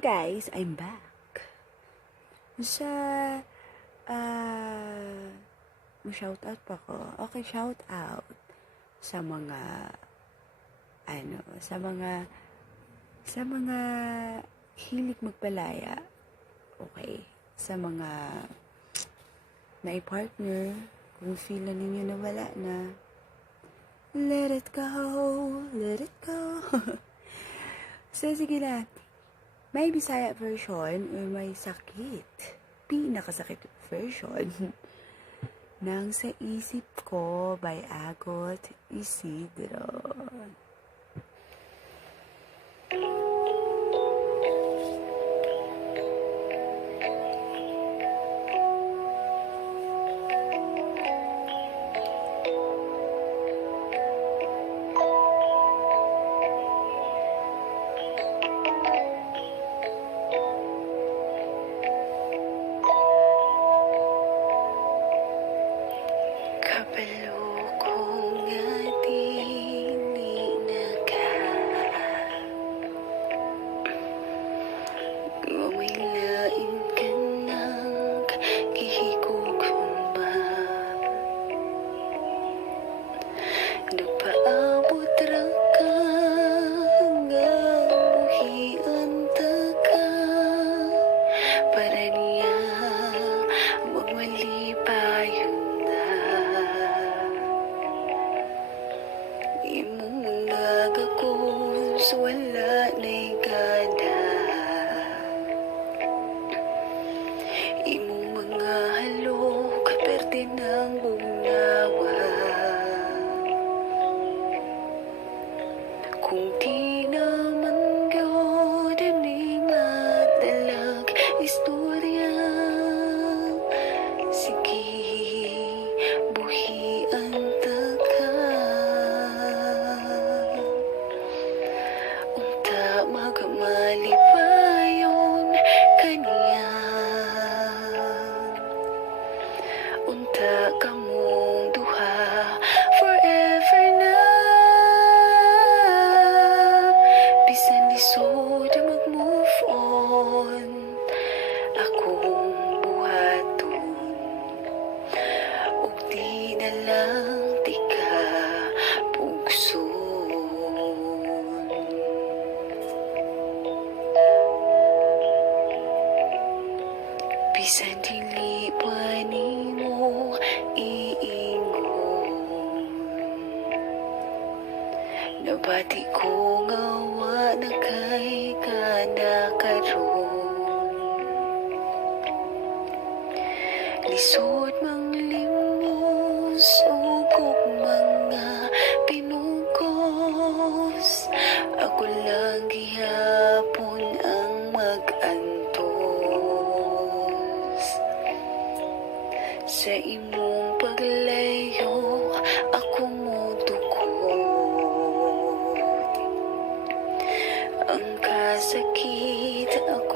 guys, I'm back. Sa, ah, shoutout pa ko. Okay, shoutout sa mga, sa mga hilig magpalaya. Okay, sa mga partner kung feel na ninyo na wala na, let it go, let it go. So, sige na. May Bisaya version o may sakit. Pinakasakit version ng Sa Isip Ko by Agot Isidro. Kabalo ko nga dili na ka, may lain ka ng gihigugma, nagpaabot ra ka nga buhian ta ka, para niya magmalipayon na. Imong mga gakos wala na'y gana, imong mga halok perte ng bungnawa. Kung di naman gyud ni madalag istorya, sige buhian ta ka. Unta magmalipayon kaniya, unta kamong duha forever na. Bisan lisod mag-move on, akong buhaton, ug di na lang di ka pugson. Bisan dili pa nimo iingon, nabati ko nga wa na kay kana karon. Lisod mang limos ug mga pinugos, ako lang gihapon ang mag-antos. Sa imong paglayo ako mo dukot, ang kasakit ako